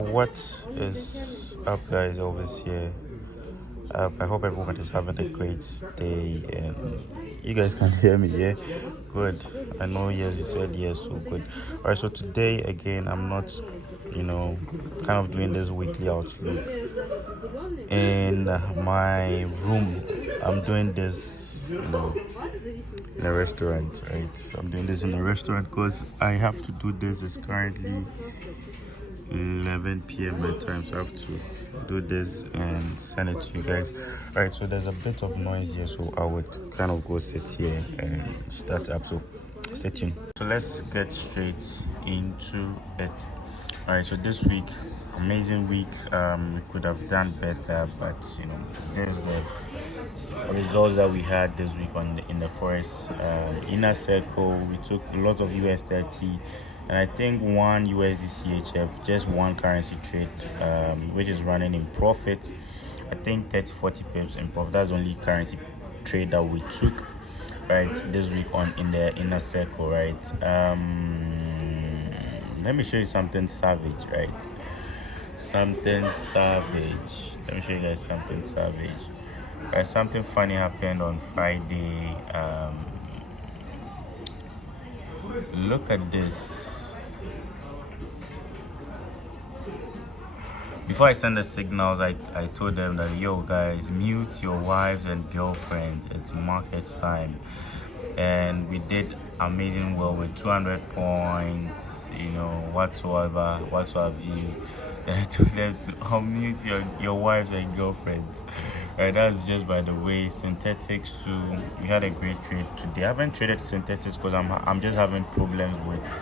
What is up, guys? Always here. I hope everyone is having a great day. And you guys can hear me, yeah? Good. I know, yes, you said yes, so good. All right, so today, again, I'm not, kind of doing this weekly outlook in my room. I'm doing this, in a restaurant, right? I'm doing this in a restaurant because I have to do this. It's currently 11 p.m. my time, so I have to do this and send it to you guys. All right, so there's a bit of noise here, so I would kind of go sit here and start up. So stay tuned. So let's get straight into it. All right, so this week, amazing week. We could have done better, but this is the results that we had this week in the forest. Inner circle, we took a lot of US 30, and I think one USD CHF, just one currency trade, which is running in profit. I think 30-40 pips in profit. That's the only currency trade that we took right this week in the inner circle, right? Let me show you something savage, right? Something savage. Let me show you guys something savage. Something funny happened on Friday. Look at this. Before I send the signals, I told them that, yo guys, mute your wives and girlfriends. It's market time. And we did amazing well with 200 points, whatsoever you. And I told them to unmute your wives and girlfriends. That's just by the way. Synthetics too. We had a great trade today. I haven't traded synthetics because I'm just having problems with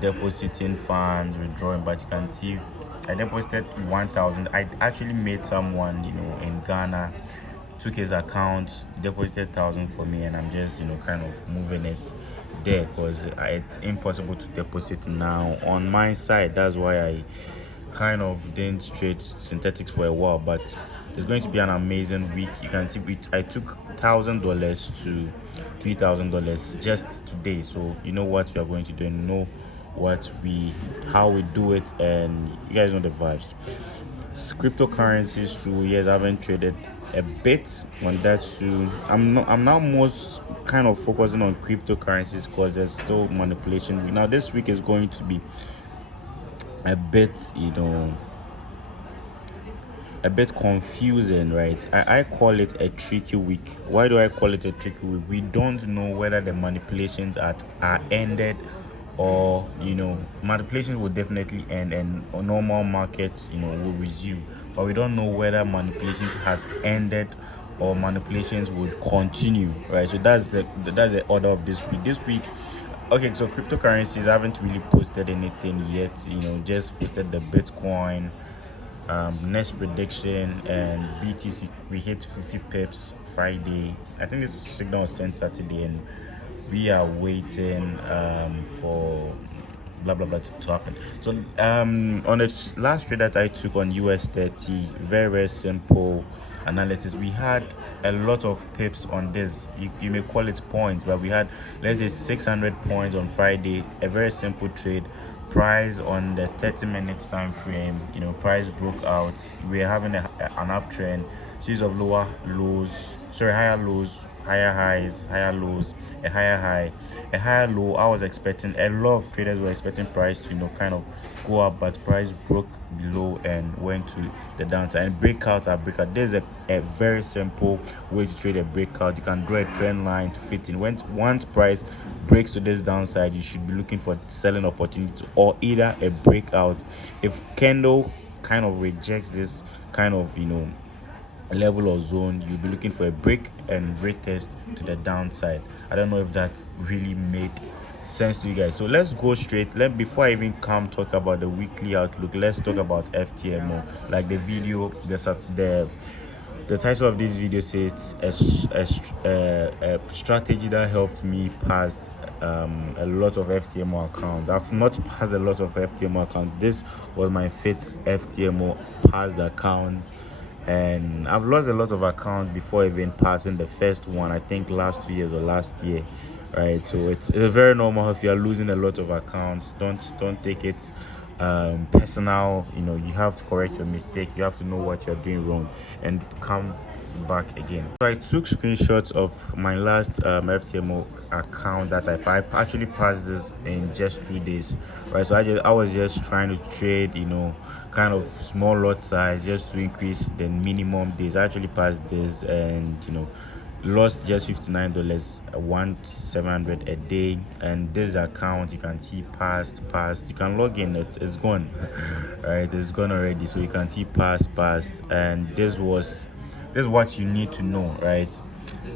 depositing funds, withdrawing. But you can see I deposited 1,000. I actually made someone in Ghana, took his account, deposited 1,000 for me, and I'm just kind of moving it there because it's impossible to deposit now on my side. That's why I kind of didn't trade synthetics for a while, but it's going to be an amazing week. You can see I took $1,000 to $3,000 just today, so you know what we are going to do and know how we do it, and you guys know the vibes. Cryptocurrencies too, yes, I haven't traded a bit on that too. I'm now most kind of focusing on cryptocurrencies because there's still manipulation. Now this week is going to be a bit confusing, right? I call it a tricky week. Why do I call it a tricky week? We don't know whether the manipulations are ended or manipulations will definitely end and normal markets will resume, but we don't know whether manipulations has ended or manipulations would continue, right? So that's the order of this week. Okay, so cryptocurrencies, I haven't really posted anything yet, just posted the Bitcoin next prediction, and BTC we hit 50 pips Friday. I think this signal was sent Saturday, and we are waiting for blah blah blah to happen. So on the last trade that I took on US 30, very simple analysis. We had a lot of pips on this. You may call it points, but we had, let's say, 600 points on Friday. A very simple trade. Price on the 30 minutes time frame, price broke out. We're having an uptrend, series of higher lows, higher highs, higher lows, a higher high, a higher low. I was expecting, a lot of traders were expecting price to kind of go up, but price broke below and went to the downside. And breakout. There's a very simple way to trade a breakout. You can draw a trend line to fit in. Once price breaks to this downside, you should be looking for selling opportunity or either a breakout. If candle kind of rejects this kind of level or zone, you'll be looking for a break and retest to the downside. I don't know if that really made sense to you guys. So let's go straight. Before I even talk about the weekly outlook, let's talk about FTMO. Like the video, the title of this video says a strategy that helped me pass a lot of FTMO accounts. I've not passed a lot of FTMO accounts. This was my fifth FTMO passed accounts, and I've lost a lot of accounts before even passing the first one. I think last 2 years or last year, right? So it's very normal if you are losing a lot of accounts. Don't take it personal, you have to correct your mistake, you have to know what you're doing wrong and come back again. So I took screenshots of my last ftmo account that I actually passed this in just 2 days, right? So I was just trying to trade, kind of small lot size just to increase the minimum days. I actually passed this and lost just $59, 1,700 a day. And this account, you can see past, you can log in, it's gone. Right, it's gone already, so you can see past. And this is what you need to know, right?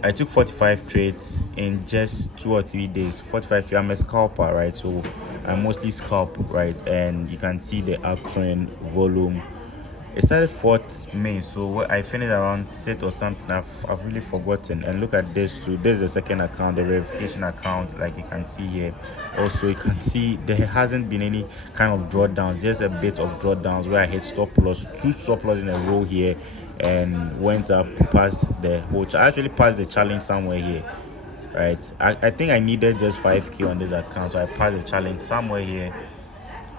I took 45 trades in just 2 or 3 days. 45 trades. I'm a scalper, right? So I mostly scalp, right? And you can see the uptrend volume. It started 4th May, so I finished around 6th or something. I've really forgotten. And look at this too. This is the second account, the verification account, like you can see here. Also, you can see there hasn't been any kind of drawdowns, just a bit of drawdowns where I hit stop loss, 2 stop loss in a row here, and went up past the whole. I actually passed the challenge somewhere here, right? I think I needed just 5k on this account, so I passed the challenge somewhere here.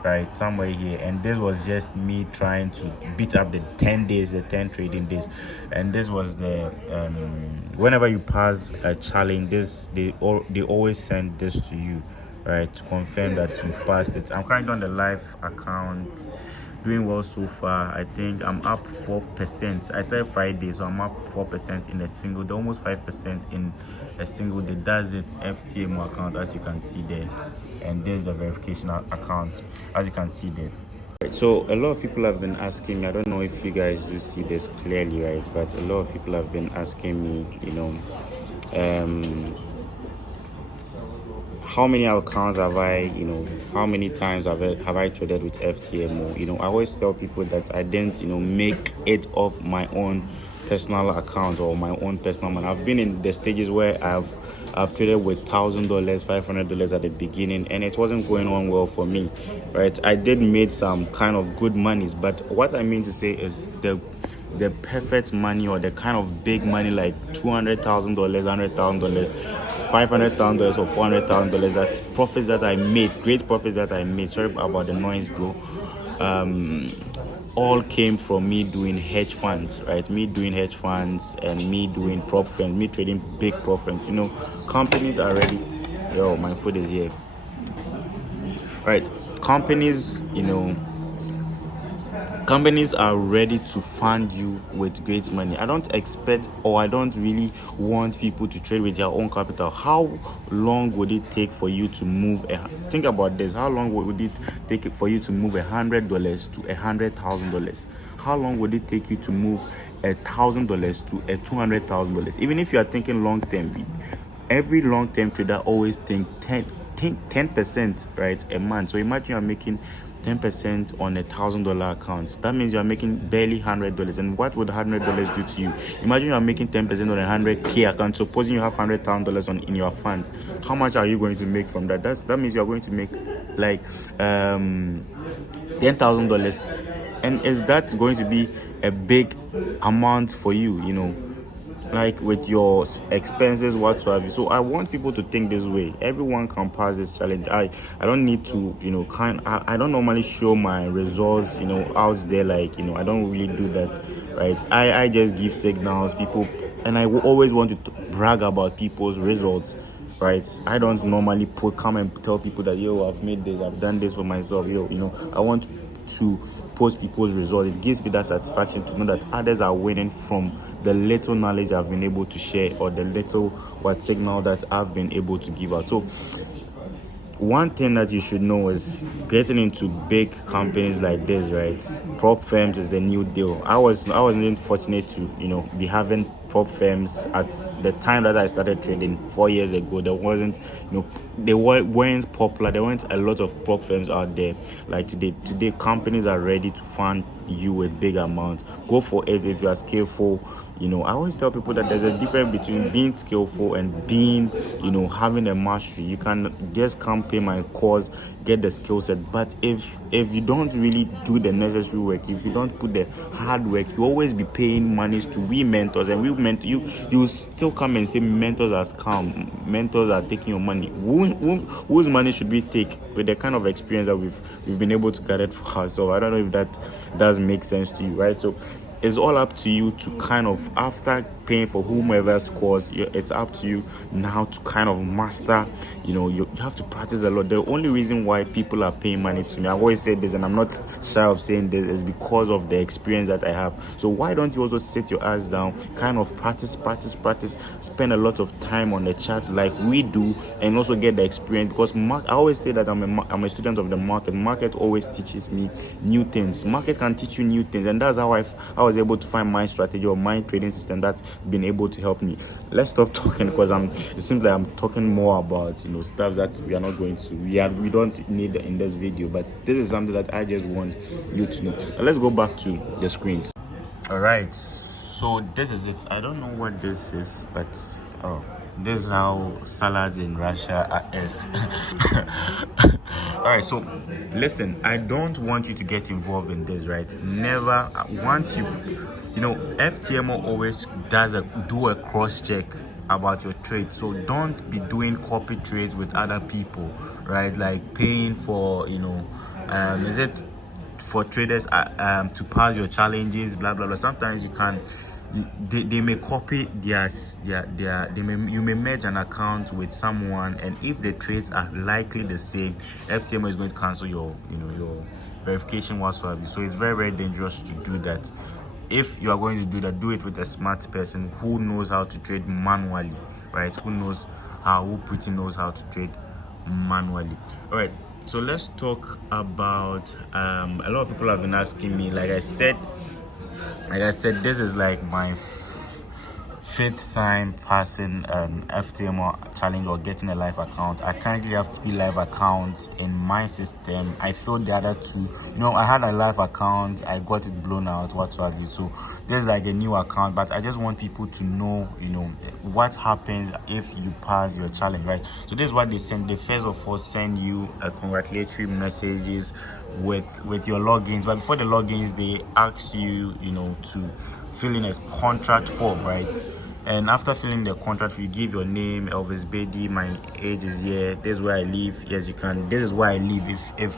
Right, somewhere here, and this was just me trying to beat up the 10 days, the 10 trading days. And this was the whenever you pass a challenge, they always send this to you, right, to confirm that you passed it. I'm currently on the live account, doing well so far. I think I'm up 4%. I started Friday, so I'm up 4% in a single day, almost 5% in a single day. That's it, ftmo account, as you can see there. And there's the verification account, as you can see there. So a lot of people have been asking me, I don't know if you guys do see this clearly, right, but a lot of people have been asking me, how many accounts have I, how many times have I traded with ftmo. I always tell people that I didn't, make it off my own personal account or my own personal money. I've been in the stages where I've traded with $1,000, $500 at the beginning, and it wasn't going on well for me, right? I did make some kind of good monies, but what I mean to say is the perfect money, or the kind of big money like $200,000, $100,000, $500,000 or $400,000, that's profits that I made, great profits that I made. Sorry about the noise, bro. All came from me doing hedge funds, right? Me doing hedge funds and me doing prop firms, me trading big prop firms. Companies are ready. Yo, my food is here. Right, companies, companies are ready to fund you with great money. I don't expect, or I don't really want people to trade with their own capital. How long would it take for you to move? Think about this. How long would it take for you to move $100 to $100,000? How long would it take you to move $1,000 to $200,000? Even if you are thinking long term, every long term trader always think 10%, right, a month. So imagine you are making 10% on $1,000 account. That means you are making barely $100. And what would $100 do to you? Imagine you are making 10% on a 100k account. Supposing you have $100,000 in your funds, how much are you going to make from that? That means you are going to make like $10,000. And is that going to be a big amount for you? Like with your expenses whatsoever. So I want people to think this way. Everyone can pass this challenge. I don't need to I don't normally show my results out there, like I don't really do that, right? I just give signals, people, and I will always want to brag about people's results, right? I don't normally come and tell people that I've made this, I've done this for myself. I want to post people's results. It gives me that satisfaction to know that others are winning from the little knowledge I've been able to share, or the little signal that I've been able to give out. So one thing that you should know is getting into big companies like this, right? Prop firms is a new deal. I wasn't fortunate to be having prop firms at the time that I started trading 4 years ago. There wasn't they weren't popular. There weren't a lot of prop firms out there like today. Today companies are ready to fund you with big amounts. Go for it if you are skillful. I always tell people that there's a difference between being skillful and being having a mastery. You can just come pay my course, get the skill set, but if you don't really do the necessary work, if you don't put the hard work, you always be paying monies to we mentors, and you still come and say mentors are scam, mentors are taking your money. Whose money should we take? with the kind of experience that we've been able to gather for ourselves. I don't know if that does make sense to you, right? So it's all up to you to kind of, after paying for whomever scores, it's up to you now to kind of master. You have to practice a lot. The only reason why people are paying money to me, I always say this, and I'm not shy of saying this, is because of the experience that I have. So why don't you also sit your ass down, kind of practice, spend a lot of time on the chat like we do, and also get the experience? Because I always say that I'm a student of the market. Market always teaches me new things. Market can teach you new things, and that's how I was able to find my strategy or my trading system that's been able to help me. Let's stop talking, because it seems like I'm talking more about stuff that we are not going to, we don't need in this video. But this is something that I just want you to know. Now let's go back to the screens. All right, so this is it. I don't know what this is, but this is how salads in Russia is. All right, so listen, I don't want you to get involved in this, right? Never. Once FTMO always do a cross check about your trade. So don't be doing copy trades with other people, right? Like paying for is it for traders to pass your challenges, blah blah blah. Sometimes you can, they may copy you may merge an account with someone, and if the trades are likely the same, FTMO is going to cancel your verification whatsoever. So it's very, very dangerous to do that. If you are going to do that, do it with a smart person who knows how to trade manually, right? Who pretty knows how to trade manually. All right, so let's talk about a lot of people have been asking me. Like I said, this is like my fifth time passing an FTMO challenge or getting a live account. I currently have 3 live accounts in my system. I failed the other 2. I had a live account, I got it blown out, what have you. So this is like a new account, but I just want people to know, what happens if you pass your challenge, right? So this is what they send. They first of all send you a congratulatory messages with your logins, but before the logins, they ask you, to fill in a contract form, right? And after filling the contract, you give your name, Elvis Bedi, my age is here, this is where I live. Yes, you can. This is where I live. If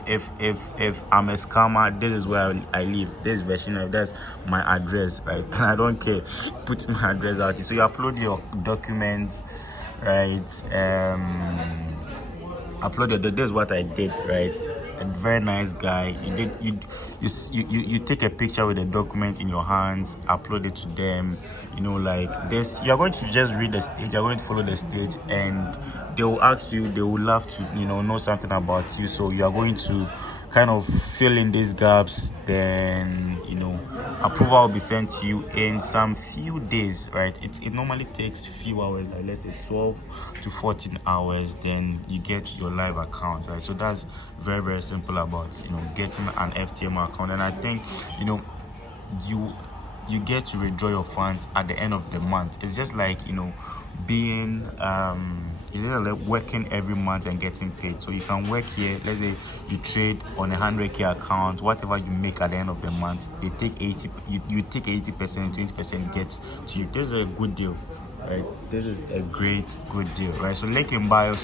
I'm a scammer, this is where I live. This version of that's my address, right? And I don't care. Put my address out. So you upload your documents, right? This is what I did, right? A very nice guy. You take a picture with the document in your hands, upload it to them. Like this, you're going to just read the stage, you're going to follow the stage, and they will ask you, they will love to know something about you. So you are going to kind of fill in these gaps, then approval will be sent to you in some few days, right? It normally takes few hours, like let's say 12 to 14 hours, then you get your live account, right? So that's very, very simple about getting an FTMO account. And I think you get to withdraw your funds at the end of the month. It's just like being is it like working every month and getting paid. So you can work here, let's say you trade on a 100k account, whatever you make at the end of the month, they take 80, you take 80%, 20% gets to you. This is a good deal, right? This is a good deal, right? So link in bio,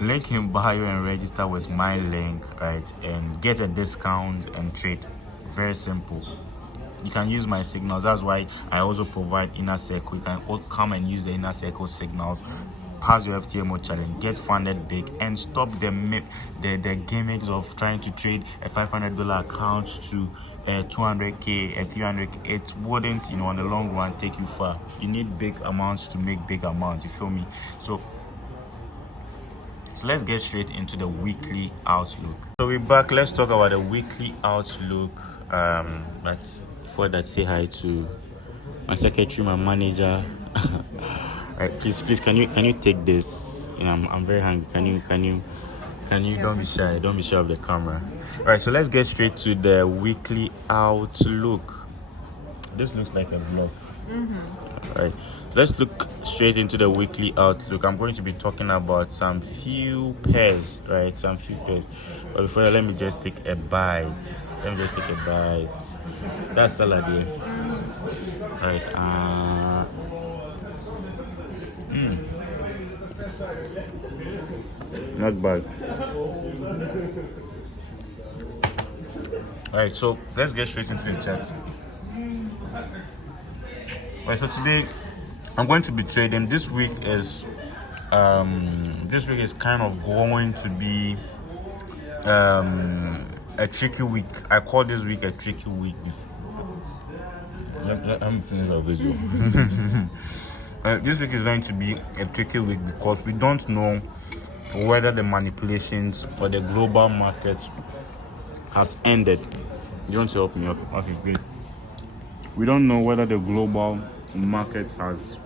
link in bio and register with my link, right? And get a discount and trade. Very simple. You can use my signals. That's why I also provide inner circle. You can come and use the inner circle signals, pass your FTMO challenge, get funded big, and stop the gimmicks of trying to trade a $500 account to a 200k, a 300k. It wouldn't, on the long run, take you far. You need big amounts to make big amounts. You feel me? So let's get straight into the weekly outlook. So we're back. Let's talk about the weekly outlook. But before that, say hi to my secretary, my manager. All right, please, can you take this? I'm very hungry. Can you? Don't be shy. Don't be shy of the camera. All right, so let's get straight to the weekly outlook. This looks like a vlog. All right, so let's look straight into the weekly outlook. I'm going to be talking about some few pairs, right? But before that, let me just take a bite. That's salad here. All right. Not bad. All right, so let's get straight into the chat. All right, so today I'm going to be trading. This week is kind of going to be a tricky week. I call this week a tricky week. Let me finish the video. This week is going to be a tricky week because we don't know whether the manipulations or the global market has ended. You want to help me? Okay, great. We don't know whether the global market has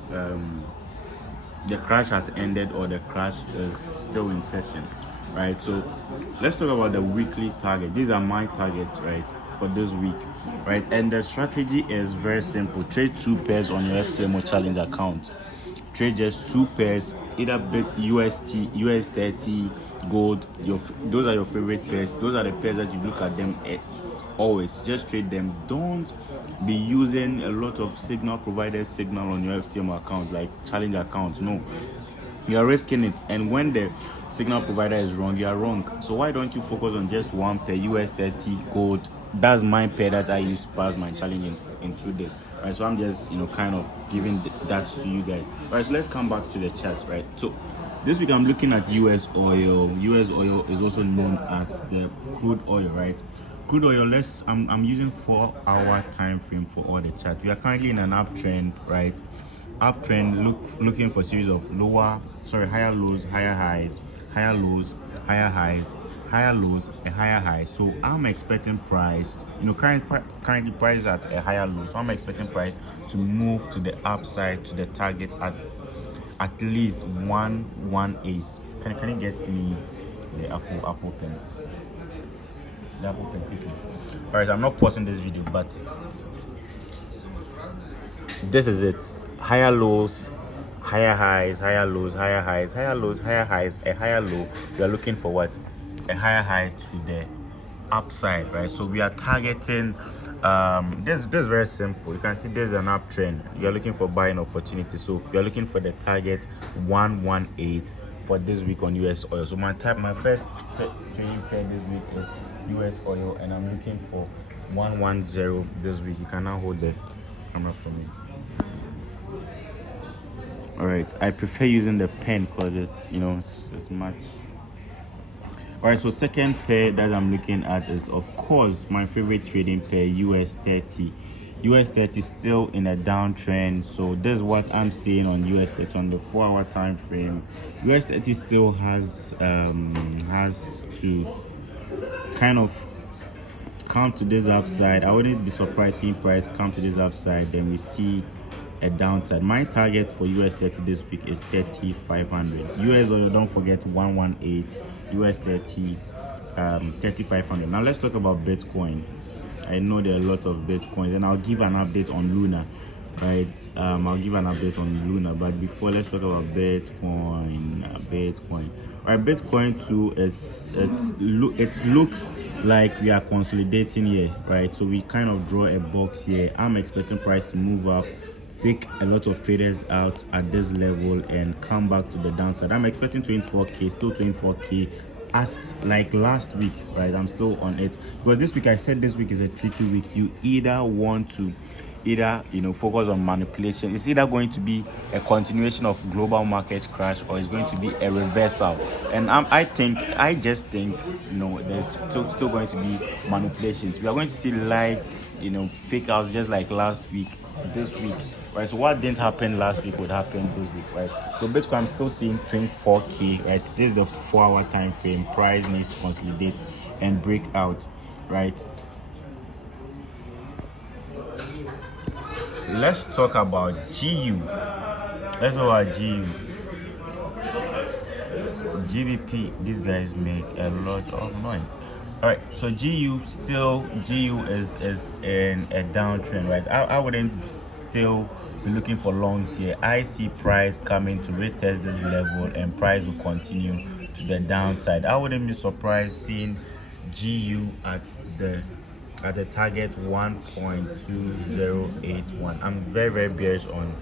the crash has ended or the crash is still in session, right? So let's talk about the weekly target. These are my targets, right, for this week, right? And the strategy is very simple. Trade 2 pairs on your ftmo challenge account. Trade just 2 pairs, either bit UST, US30, gold. Those are your favorite pairs. Those are the pairs that you look at them at always. Just trade them. Don't be using a lot of signal providers signal on your ftmo account, like challenge accounts. No, you are risking it, and when the signal provider is wrong, you are wrong. So why don't you focus on just one pair, US30 gold? That's my pair that I use to pass my challenge in 2 days, right? So I'm just kind of giving that to you guys, right? So let's come back to the chart, right? So this week I'm looking at US oil. US oil is also known as the crude oil, right? Crude oil, I'm using 4-hour time frame for all the chart. We are currently in an uptrend, right? Uptrend, looking for a series of higher lows, higher highs, higher lows, higher highs, higher lows, and higher highs. So I'm expecting price, currently price is at a higher low. So I'm expecting price to move to the upside to the target at least 118. Can you get me the Apple pen? The Apple pen quickly. Alright, I'm not pausing this video, but this is it. Higher lows, higher highs, higher lows, higher highs, higher lows, higher highs, a higher low. We are looking for what? A higher high to the upside, right? So we are targeting this is very simple. You can see there's an uptrend. You're looking for buying opportunity, so you're looking for the target 118 for this week on US oil. So my first trading pair this week is US oil, and I'm looking for 110 this week. You can now hold the camera for me. All right, I prefer using the pen because it's much. All right, so second pair that I'm looking at is, of course, my favorite trading pair, US30. US30 still in a downtrend, so this is what I'm seeing on US30 on the 4-hour time frame. US30 still has to kind of come to this upside. I wouldn't be surprised seeing price come to this upside, then we see a downside. My target for US30 this week is 3,500. US oil, don't forget 118. US30 3,500. Now let's talk about Bitcoin. I know there are lots of Bitcoins, and I'll give an update on Luna, right? I'll give an update on Luna, but before, let's talk about Bitcoin. All right, Bitcoin too. It looks like we are consolidating here, right? So we kind of draw a box here. I'm expecting price to move up, fake a lot of traders out at this level, and come back to the downside. I'm expecting 24k, still 24k as like last week, right? I'm still on it because this week I said this week is a tricky week. You either want to focus on manipulation. It's either going to be a continuation of global market crash, or it's going to be a reversal. And I just think there's still going to be manipulations. We are going to see light fake outs just like last week, this week, right? So what didn't happen last week would happen this week, right? So Bitcoin, I'm still seeing 24k, right? This is the 4-hour time frame. Price needs to consolidate and break out, right? Let's talk about GU. Let's talk about GU. GBP, these guys make a lot of noise. All right, so GU is in a downtrend, right? I wouldn't still be looking for longs here. I see price coming to retest this level, and price will continue to the downside. I wouldn't be surprised seeing GU at the target 1.2081. I'm very bearish on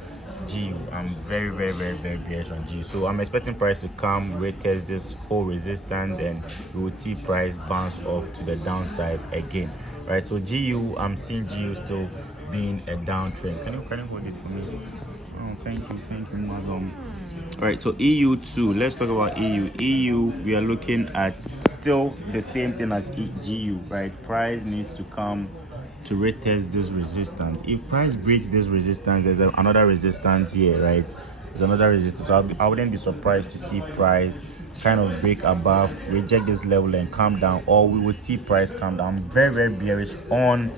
GU. I'm very bearish on GU. So I'm expecting price to come, retest this whole resistance, and we will see price bounce off to the downside again. Right. So GU, I'm seeing GU still being a downtrend. Can you hold it for me? Oh, thank you, Mazom. All right, so EU2. Let's talk about EU. EU, we are looking at still the same thing as GU, right? Price needs to come to retest this resistance. If price breaks this resistance, there's another resistance here, right? There's another resistance. So I wouldn't be surprised to see price kind of break above, reject this level, and come down, or we would see price come down. I'm very bearish on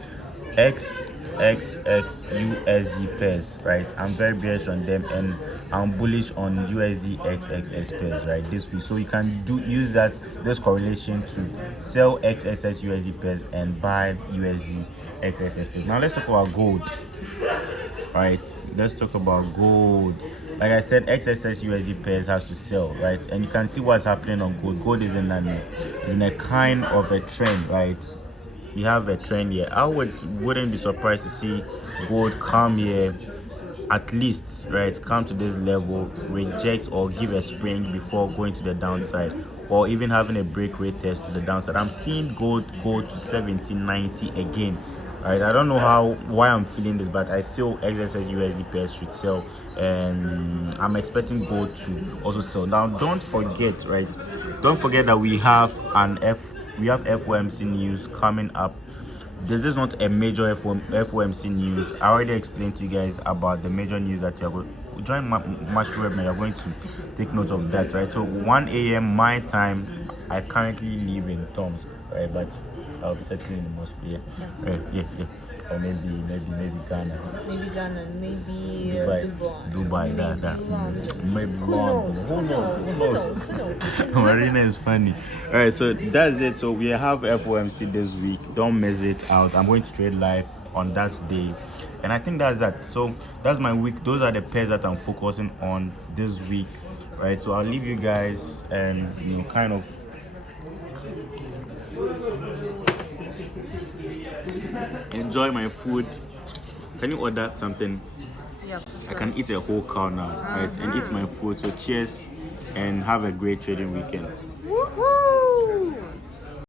XXX pairs, right? I'm very bearish on them, and I'm bullish on USD XXS pairs, right, this week. So you can use this correlation to sell XXS USD pairs and buy USD XXS pairs. Now let's talk about gold. All right, let's talk about gold. Like I said, XXS USD pairs has to sell, right? And you can see what's happening on gold. Gold is in a kind of a trend, right? We have a trend here. I wouldn't be surprised to see gold come here, at least, right? Come to this level, reject or give a spring before going to the downside, or even having a break rate test to the downside. I'm seeing gold go to 1790 again. Right? I don't know why I'm feeling this, but I feel XXS USD pairs should sell, and I'm expecting gold to also sell. Now, don't forget, right? Don't forget that we have FOMC news coming up. This is not a major FOMC news. I already explained to you guys about the major news that you're going to join Master Web, and you're going to take note of that, right? So 1 a.m. my time. I currently live in Tomsk, right? But I'll be settling in Moscow. Yeah. Or maybe Ghana. Maybe Ghana, maybe Dubai. Maybe Who knows? Marina is funny. All right, so that's it. So we have FOMC this week. Don't miss it out. I'm going to trade live on that day, and I think that's that. So that's my week. Those are the pairs that I'm focusing on this week, right? So I'll leave you guys and kind of enjoy my food. Can you order something? Yep. I can eat a whole cow now, right? And eat my food. So cheers and have a great trading weekend. Woohoo!